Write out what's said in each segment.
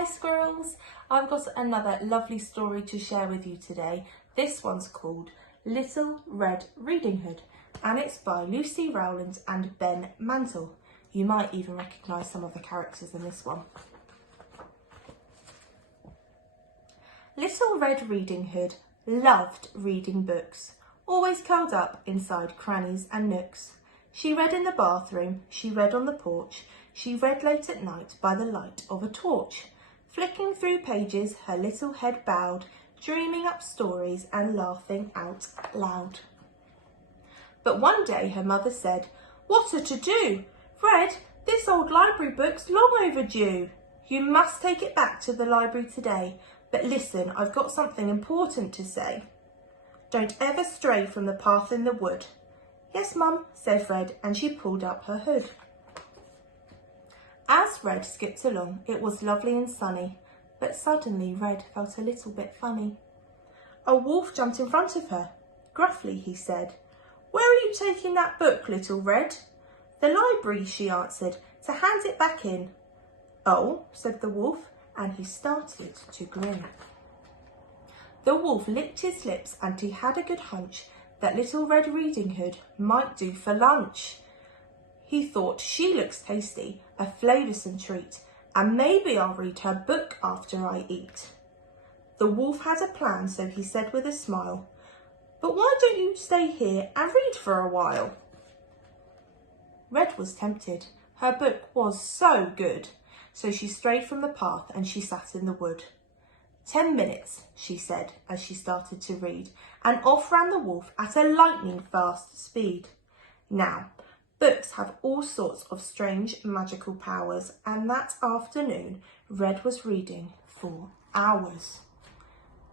Hi squirrels! I've got another lovely story to share with you today. This one's called Little Red Riding Hood and it's by Lucy Rowland and Ben Mantle. You might even recognise some of the characters in this one. Little Red Riding Hood loved reading books, always curled up inside crannies and nooks. She read in the bathroom, she read on the porch, she read late at night by the light of a torch. Flicking through pages, her little head bowed, dreaming up stories and laughing out loud. But one day her mother said, "What are to do? Red, this old library book's long overdue. You must take it back to the library today. But listen, I've got something important to say. Don't ever stray from the path in the wood." "Yes, Mum," said Red, and she pulled up her hood. As Red skipped along, it was lovely and sunny, but suddenly Red felt a little bit funny. A wolf jumped in front of her. Gruffly he said, "Where are you taking that book, Little Red?" "The library," she answered, "to hand it back in." "Oh," said the wolf, and he started to grin. The wolf licked his lips and he had a good hunch that Little Red Riding Hood might do for lunch. He thought, she looks tasty, a flavoursome treat, and maybe I'll read her book after I eat. The wolf had a plan, so he said with a smile, "But why don't you stay here and read for a while?" Red was tempted. Her book was so good. So she strayed from the path and she sat in the wood. 10 minutes, she said as she started to read, and off ran the wolf at a lightning fast speed. Now, books have all sorts of strange magical powers, and that afternoon Red was reading for hours.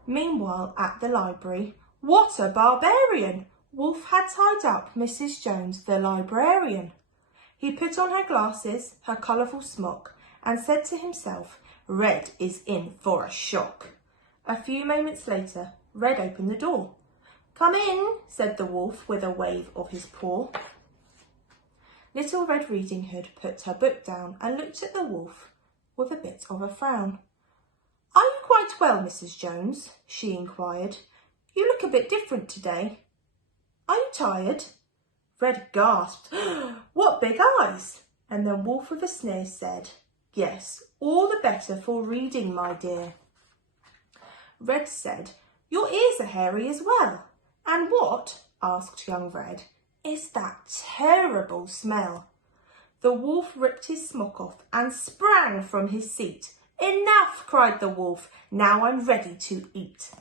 Meanwhile, at the library, what a barbarian! Wolf had tied up Mrs. Jones, the librarian. He put on her glasses, her colourful smock, and said to himself, "Red is in for a shock." A few moments later, Red opened the door. "Come in," said the wolf with a wave of his paw. Little Red Riding Hood put her book down and looked at the wolf with a bit of a frown. "Are you quite well, Mrs. Jones?" she inquired. "You look a bit different today. Are you tired?" Red gasped, "What big eyes!" And then Wolf with a sneer said, "Yes, all the better for reading, my dear." Red said, "Your ears are hairy as well. And what," asked young Red, "is that terrible smell?" The wolf ripped his smock off and sprang from his seat. "Enough," cried the wolf, "now I'm ready to eat."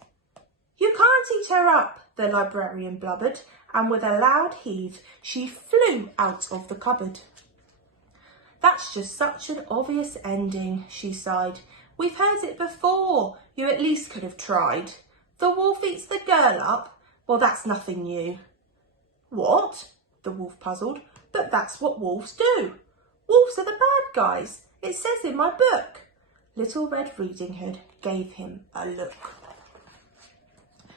"You can't eat her up," the librarian blubbered, and with a loud heave, she flew out of the cupboard. "That's just such an obvious ending," she sighed. "We've heard it before. You at least could have tried. The wolf eats the girl up? Well, that's nothing new." "What?" the wolf puzzled. "But that's what wolves do. Wolves are the bad guys. It says in my book." Little Red Riding Hood gave him a look.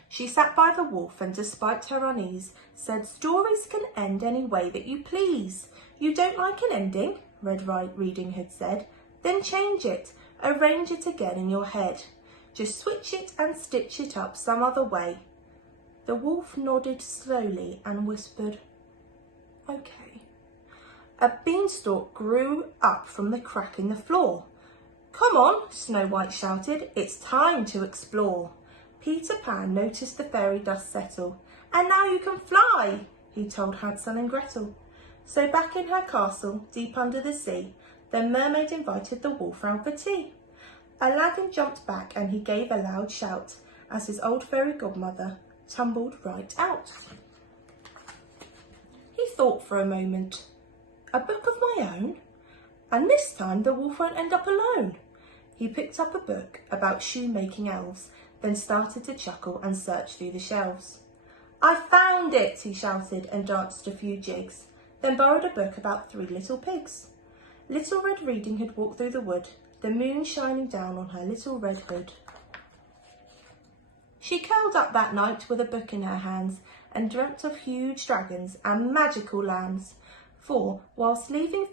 She sat by the wolf and, despite her unease, said, "Stories can end any way that you please." "You don't like an ending?" Red Riding Hood said. "Then change it, arrange it again in your head. Just switch it and stitch it up some other way." The wolf nodded slowly and whispered, "Okay." A beanstalk grew up from the crack in the floor. "Come on," Snow White shouted, "it's time to explore." Peter Pan noticed the fairy dust settle. "And now you can fly," he told Hansel and Gretel. So back in her castle, deep under the sea, the mermaid invited the wolf round for tea. Aladdin jumped back and he gave a loud shout as his old fairy godmother tumbled right out. He thought for a moment. A book of my own? And this time the wolf won't end up alone. He picked up a book about shoemaking elves, then started to chuckle and search through the shelves. "I found it," he shouted and danced a few jigs, then borrowed a book about 3 little pigs. Little Red Riding Hood walked through the wood, the moon shining down on her little red hood. She curled up that night with a book in her hands and dreamt of huge dragons and magical lands. For, whilst leaving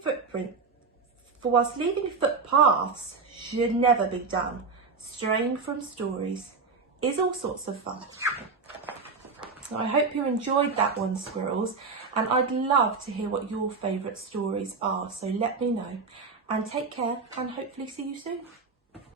For whilst leaving footpaths should never be done, straying from stories is all sorts of fun. So I hope you enjoyed that one, squirrels, and I'd love to hear what your favourite stories are, so let me know. And take care, and hopefully see you soon.